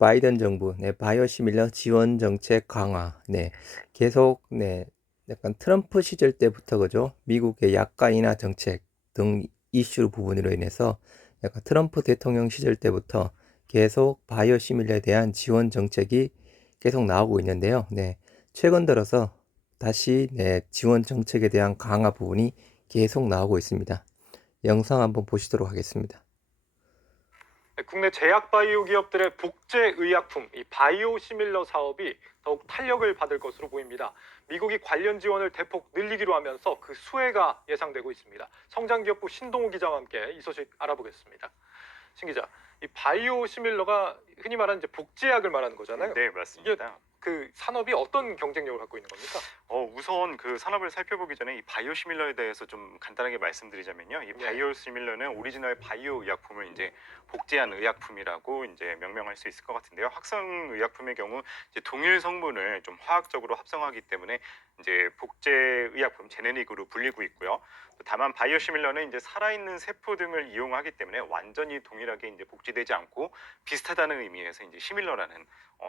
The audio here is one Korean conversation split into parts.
바이든 정부 바이오시밀러 지원 정책 강화 계속 약간 트럼프 시절 때부터 그죠? 미국의 약가 인하 정책 등 이슈 부분으로 인해서 약간 트럼프 대통령 시절 때부터 계속 바이오시밀러에 대한 지원 정책이 계속 나오고 있는데요. 최근 들어서 다시 지원 정책에 대한 강화 부분이 계속 나오고 있습니다. 영상 한번 보시도록 하겠습니다. 국내 제약 바이오 기업들의 복제 의약품, 이 바이오시밀러 사업이 더욱 탄력을 받을 것으로 보입니다. 미국이 관련 지원을 대폭 늘리기로 하면서 그 수혜가 예상되고 있습니다. 성장기업부 신동우 기자와 함께 이 소식 알아보겠습니다. 신 기자, 이 바이오시밀러가 흔히 말하는 이제 복제약을 말하는 거잖아요. 네, 이게 맞습니다. 그 산업이 어떤 경쟁력을 갖고 있는 겁니까? 우선 그 산업을 살펴보기 전에 이 바이오시밀러에 대해서 좀 간단하게 말씀드리자면요. 이 네. 바이오시밀러는 오리지널 바이오 의약품을 이제 복제한 의약품이라고 이제 명명할 수 있을 것 같은데요. 합성 의약품의 경우 이제 동일 성분을 좀 화학적으로 합성하기 때문에 이제 복제 의약품 제네릭으로 불리고 있고요. 다만 바이오시밀러는 이제 살아있는 세포 등을 이용하기 때문에 완전히 동일하게 이제 복제되지 않고 비슷하다는 의미에서 이제 시밀러라는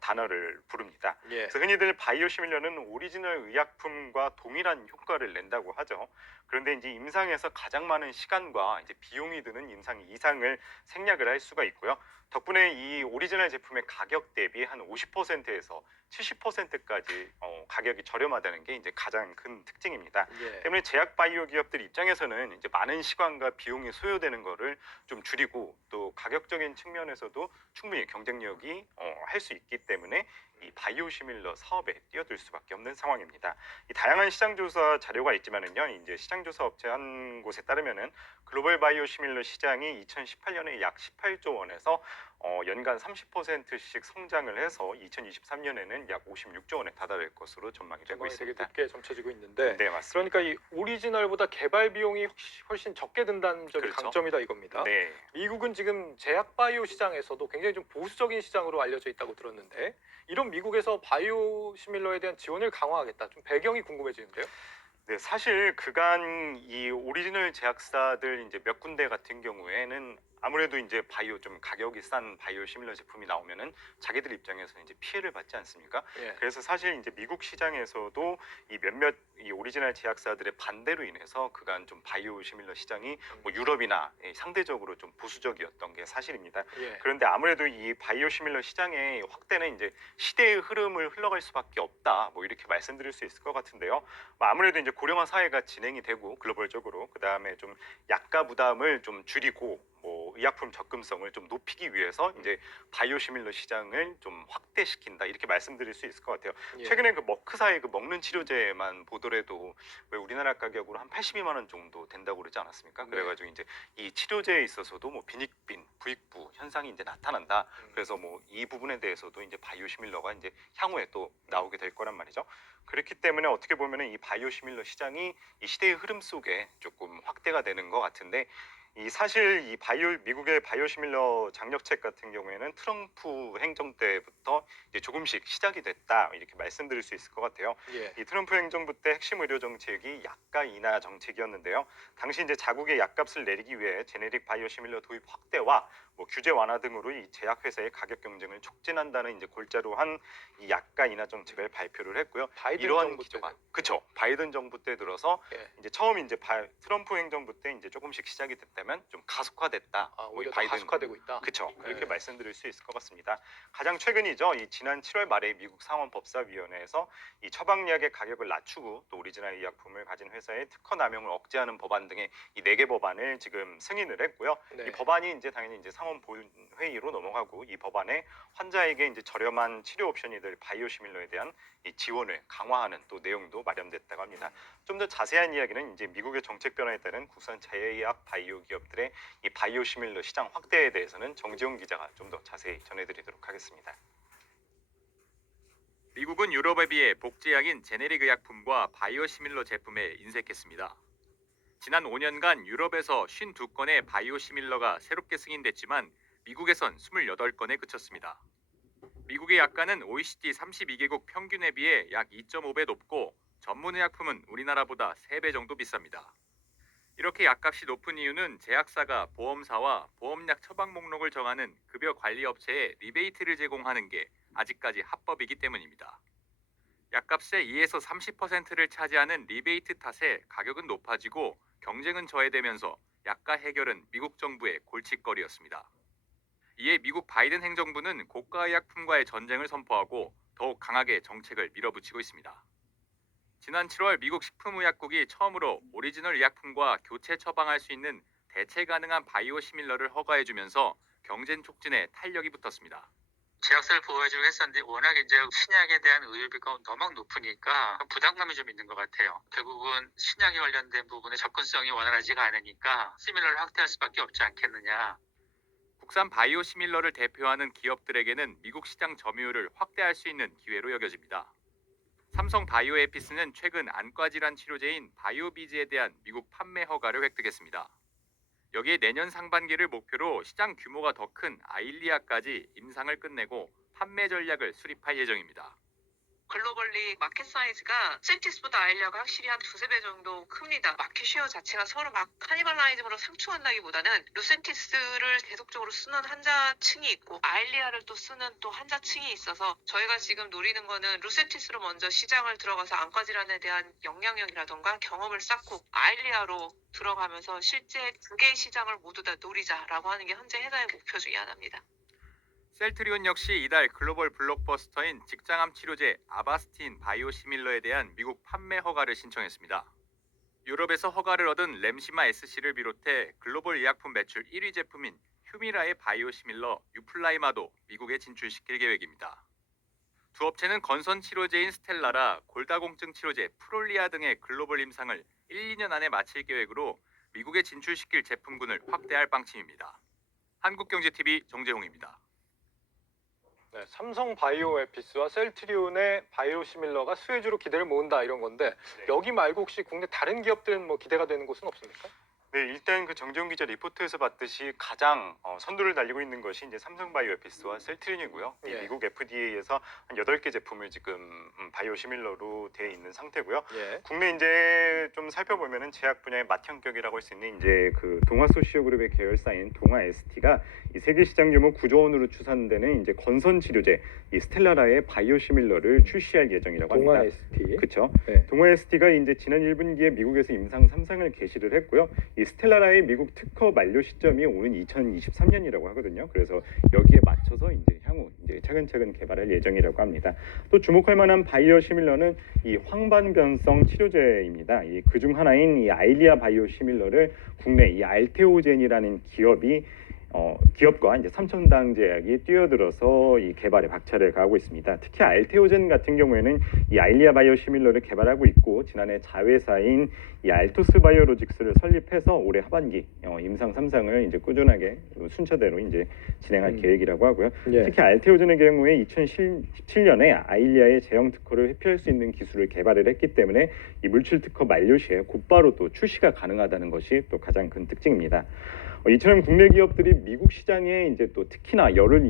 단어를 부릅니다. 예. 그래서 흔히들 바이오시밀러는 오리지널 의약품과 동일한 효과를 낸다고 하죠. 그런데 이제 임상에서 가장 많은 시간과 이제 비용이 드는 임상 이상을 생략을 할 수가 있고요. 덕분에 이 오리지널 제품의 가격 대비 한 50%에서 70%까지 가격이 저렴하다는 게 이제 가장 큰 특징입니다. 예. 때문에 제약 바이오 기업들 입장에서는 이제 많은 시간과 비용이 소요되는 거를 좀 줄이고 또 가격적인 측면에서도 충분히 경쟁력이 할 수 있기 때문에 이 바이오시밀러 사업에 뛰어들 수밖에 없는 상황입니다. 이 다양한 시장 조사 자료가 있지만은요, 이제 시장 조사 업체 한 곳에 따르면은 글로벌 바이오시밀러 시장이 2018년에 약 18조 원에서 연간 30%씩 성장을 해서 2023년에는 약 56조 원에 다다를 것으로 전망이 되고 전망이 되게 있습니다. 높게 점쳐지고 있는데, 네, 맞습니다. 그러니까 이 오리지널보다 개발 비용이 훨씬 적게 든다는 점이 그렇죠. 강점이다 이겁니다. 네. 미국은 지금 제약 바이오 시장에서도 굉장히 좀 보수적인 시장으로 알려져 있다고 들었는데, 이런 미국에서 바이오 시밀러에 대한 지원을 강화하겠다. 좀 배경이 궁금해지는데요. 네, 사실 그간 이 오리지널 제약사들 이제 몇 군데 같은 경우에는 아무래도 이제 바이오 좀 가격이 싼 바이오 시밀러 제품이 나오면은 자기들 입장에서는 이제 피해를 받지 않습니까? 예. 그래서 사실 이제 미국 시장에서도 이 몇몇 이 오리지널 제약사들의 반대로 인해서 그간 좀 바이오 시밀러 시장이 뭐 유럽이나 상대적으로 좀 보수적이었던 게 사실입니다. 예. 그런데 아무래도 이 바이오 시밀러 시장의 확대는 이제 시대의 흐름을 흘러갈 수밖에 없다. 뭐 이렇게 말씀드릴 수 있을 것 같은데요. 뭐 아무래도 이제 고령화 사회가 진행이 되고 글로벌적으로 그 다음에 좀 약가 부담을 좀 줄이고 뭐 의약품 접근성을 좀 높이기 위해서 이제 바이오시밀러 시장을 좀 확대시킨다 이렇게 말씀드릴 수 있을 것 같아요. 예. 최근에 그 머크사의 그 먹는 치료제만 보더라도 왜 우리나라 가격으로 한 82만 원 정도 된다고 그러지 않았습니까? 네. 그래가지고 이제 이 치료제에 있어서도 뭐 빈익빈, 부익부 현상이 이제 나타난다. 그래서 뭐 이 부분에 대해서도 이제 바이오시밀러가 이제 향후에 또 나오게 될 거란 말이죠. 그렇기 때문에 어떻게 보면은 이 바이오시밀러 시장이 이 시대의 흐름 속에 조금 확대가 되는 것 같은데 이 사실 이 미국의 바이오시밀러 장려책 같은 경우에는 트럼프 행정 때부터 이제 조금씩 시작이 됐다 이렇게 말씀드릴 수 있을 것 같아요. 예. 이 트럼프 행정부 때 핵심 의료 정책이 약가 인하 정책이었는데요. 당시 이제 자국의 약값을 내리기 위해 제네릭 바이오시밀러 도입 확대와 뭐 규제 완화 등으로 이 제약회사의 가격 경쟁을 촉진한다는 이제 골자로 한 이 약가 인하 정책을 발표를 했고요. 바이든 이러한 정부 기조가 때죠. 그쵸 바이든 정부 때 들어서 예. 이제 처음 이제 트럼프 행정부 때 이제 조금씩 시작이 됐다면 좀 가속화됐다. 아, 뭐 오히려 더 바이든 가속화되고 있다. 그쵸 그렇게 예. 말씀드릴 수 있을 것 같습니다. 가장 최근이죠. 이 지난 7월 말에 미국 상원법사위원회에서 이 처방약의 가격을 낮추고 또 오리지널 의약품을 가진 회사의 특허 남용을 억제하는 법안 등의 이 4개 법안을 지금 승인을 했고요. 네. 이 법안이 이제 당연히 이제 상원 본 회의로 넘어가고 이 법안에 환자에게 이제 저렴한 치료 옵션이 될 바이오시밀러에 대한 이 지원을 강화하는 또 내용도 마련됐다고 합니다. 좀 더 자세한 이야기는 이제 미국의 정책 변화에 따른 국산 제약 바이오 기업들의 이 바이오시밀러 시장 확대에 대해서는 정지용 기자가 좀 더 자세히 전해드리도록 하겠습니다. 미국은 유럽에 비해 복제약인 제네릭 의약품과 바이오시밀러 제품에 인색했습니다. 지난 5년간 유럽에서 52건의 바이오시밀러가 새롭게 승인됐지만 미국에선 28건에 그쳤습니다. 미국의 약가는 OECD 32개국 평균에 비해 약 2.5배 높고 전문 의약품은 우리나라보다 3배 정도 비쌉니다. 이렇게 약값이 높은 이유는 제약사가 보험사와 보험약 처방 목록을 정하는 급여 관리 업체에 리베이트를 제공하는 게 아직까지 합법이기 때문입니다. 약값의 2에서 30%를 차지하는 리베이트 탓에 가격은 높아지고 경쟁은 저해되면서 약가 해결은 미국 정부의 골칫거리였습니다. 이에 미국 바이든 행정부는 고가의약품과의 전쟁을 선포하고 더욱 강하게 정책을 밀어붙이고 있습니다. 지난 7월 미국 식품의약국이 처음으로 오리지널 의약품과 교체 처방할 수 있는 대체 가능한 바이오 시밀러를 허가해주면서 경쟁 촉진에 탄력이 붙었습니다. 제약사를 보호해주고 했었는데 워낙 이제 신약에 대한 의료비가 너무 높으니까 부담감이 좀 있는 것 같아요. 결국은 신약에 관련된 부분의 접근성이 원활하지가 않으니까 시밀러를 확대할 수밖에 없지 않겠느냐. 국산 바이오 시밀러를 대표하는 기업들에게는 미국 시장 점유율을 확대할 수 있는 기회로 여겨집니다. 삼성 바이오에피스는 최근 안과 질환 치료제인 바이오비즈에 대한 미국 판매 허가를 획득했습니다. 여기에 내년 상반기를 목표로 시장 규모가 더 큰 아일리아까지 임상을 끝내고 판매 전략을 수립할 예정입니다. 글로벌리 마켓 사이즈가 셀티스보다 아일리아가 확실히 한 2~3배 정도 큽니다. 마켓 쉐어 자체가 서로 막 카니발라이즘으로 상충한다기보다는 루센티스를 계속적으로 쓰는 환자층이 있고 아일리아를 또 쓰는 또 환자층이 있어서 저희가 지금 노리는 거는 루센티스로 먼저 시장을 들어가서 안과 질환에 대한 영향력이라던가 경험을 쌓고 아일리아로 들어가면서 실제 두 개의 시장을 모두 다 노리자라고 하는 게 현재 회사의 목표 중에 하나입니다. 셀트리온 역시 이달 글로벌 블록버스터인 직장암 치료제 아바스틴 바이오시밀러에 대한 미국 판매 허가를 신청했습니다. 유럽에서 허가를 얻은 램시마 SC를 비롯해 글로벌 의약품 매출 1위 제품인 휴미라의 바이오시밀러 유플라이마도 미국에 진출시킬 계획입니다. 두 업체는 건선 치료제인 스텔라라, 골다공증 치료제 프롤리아 등의 글로벌 임상을 1~2년 안에 마칠 계획으로 미국에 진출시킬 제품군을 확대할 방침입니다. 한국경제TV 정재홍입니다. 네, 삼성 바이오에피스와 셀트리온의 바이오시밀러가 수혜주로 기대를 모은다 이런 건데 여기 말고 혹시 국내 다른 기업들은 뭐 기대가 되는 곳은 없습니까? 네, 일단 그 정재훈 기자 리포트에서 봤듯이 가장 선두를 달리고 있는 것이 이제 삼성바이오에피스와 셀트리온이고요. 이 예. 미국 FDA에서 한 8개 제품을 지금 바이오시밀러로 돼 있는 상태고요. 예. 국내 이제 좀 살펴보면은 제약 분야의 맏형격이라고 할 수 있는 이제 그 동아소시오그룹의 계열사인 동아ST가 이 세계 시장 규모 9조 원으로 추산되는 이제 건선 치료제 이 스텔라라의 바이오시밀러를 출시할 예정이라고 합니다. 동아ST. 그렇죠. 네. 동아ST가 이제 지난 1분기에 미국에서 임상 3상을 개시를 했고요. 이 스텔라라의 미국 특허 만료 시점이 오는 2023년이라고 하거든요. 그래서 여기에 맞춰서 이제 향후 이제 차근차근 개발할 예정이라고 합니다. 또 주목할 만한 바이오시밀러는 이 황반변성 치료제입니다. 이 그중 하나인 이 아일리아 바이오시밀러를 국내 이 알테오젠이라는 기업과 이제 삼천당제약이 뛰어들어서 이 개발에 박차를 가하고 있습니다. 특히 알테오젠 같은 경우에는 이 아일리아 바이오시밀러를 개발하고 있고 지난해 자회사인 이 알토스 바이오로직스를 설립해서 올해 하반기 임상 3상을 이제 꾸준하게 순차대로 이제 진행할 계획이라고 하고요. 예. 특히 알테오젠의 경우에 2017년에 아일리아의 제형 특허를 회피할 수 있는 기술을 개발을 했기 때문에 이 물질 특허 만료 시에 곧바로 또 출시가 가능하다는 것이 또 가장 큰 특징입니다. 이처럼 국내 기업들이 미국 시장에 이제 또 특히나 열을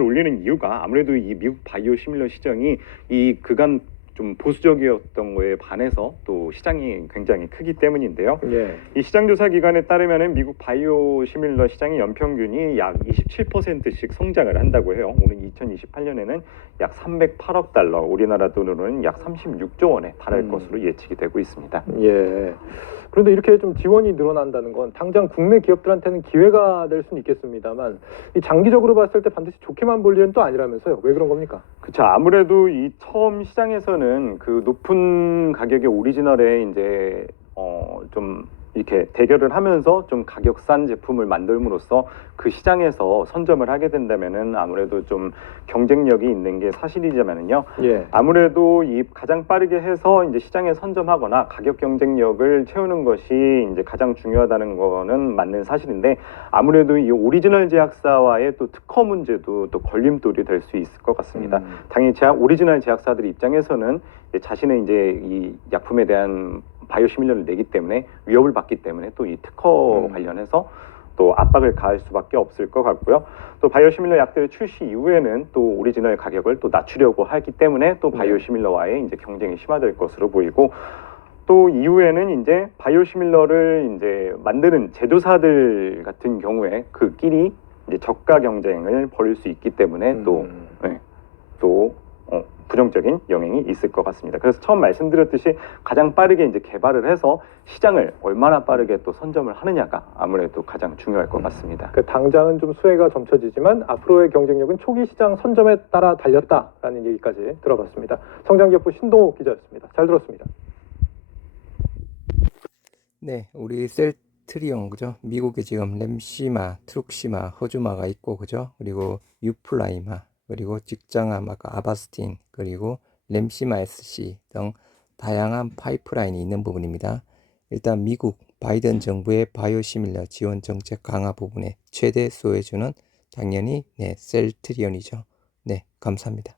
올리는 이유가 아무래도 이 미국 바이오시밀러 시장이 이 그간 좀 보수적이었던 거에 반해서 또 시장이 굉장히 크기 때문인데요. 예. 이 시장 조사 기관에 따르면은 미국 바이오시밀러 시장의 연평균이 약 27%씩 성장을 한다고 해요. 오는 2028년에는 약 308억 달러, 우리나라 돈으로는 약 36조 원에 달할 것으로 예측이 되고 있습니다. 예. 그런데 이렇게 좀 지원이 늘어난다는 건 당장 국내 기업들한테는 기회가 될 수는 있겠습니다만 이 장기적으로 봤을 때 반드시 좋게만 볼 일은 또 아니라면서요. 왜 그런 겁니까? 그렇죠. 아무래도 이 처음 시장에서는 그 높은 가격의 오리지널에 이제 좀 이렇게 대결을 하면서 좀 가격 싼 제품을 만들므로써 그 시장에서 선점을 하게 된다면은 아무래도 좀 경쟁력이 있는 게 사실이지만은요. 예. 아무래도 이 가장 빠르게 해서 이제 시장에 선점하거나 가격 경쟁력을 채우는 것이 이제 가장 중요하다는 거는 맞는 사실인데 아무래도 이 오리지널 제약사와의 또 특허 문제도 또 걸림돌이 될 수 있을 것 같습니다. 당연히 오리지널 제약사들 입장에서는 자신의 이제 이 약품에 대한 바이오시밀러를 내기 때문에 위협을 받기 때문에 또 이 특허 관련해서 또 압박을 가할 수밖에 없을 것 같고요. 또 바이오시밀러 약들의 출시 이후에는 또 오리지널 가격을 또 낮추려고 하기 때문에 또 바이오시밀러와의 이제 경쟁이 심화될 것으로 보이고 또 이후에는 이제 바이오시밀러를 이제 만드는 제조사들 같은 경우에 그끼리 이제 저가 경쟁을 벌일 수 있기 때문에 또 부정적인 영향이 있을 것 같습니다. 그래서 처음 말씀드렸듯이 가장 빠르게 이제 개발을 해서 시장을 얼마나 빠르게 또 선점을 하느냐가 아무래도 가장 중요할 것 같습니다. 그 당장은 좀 수혜가 점쳐지지만 앞으로의 경쟁력은 초기 시장 선점에 따라 달렸다라는 얘기까지 들어봤습니다. 성장기업부 신동욱 기자였습니다. 잘 들었습니다. 네, 우리 셀트리온 그죠? 미국에 지금 램시마, 트룩시마, 허주마가 있고 그죠? 그리고 유플라이마, 그리고 직장아마가 아바스틴, 그리고 램시마 SC 등 다양한 파이프라인이 있는 부분입니다. 일단 미국 바이든 정부의 바이오시밀러 지원 정책 강화 부분에 최대 수혜주는 당연히 셀트리온이죠. 네, 감사합니다.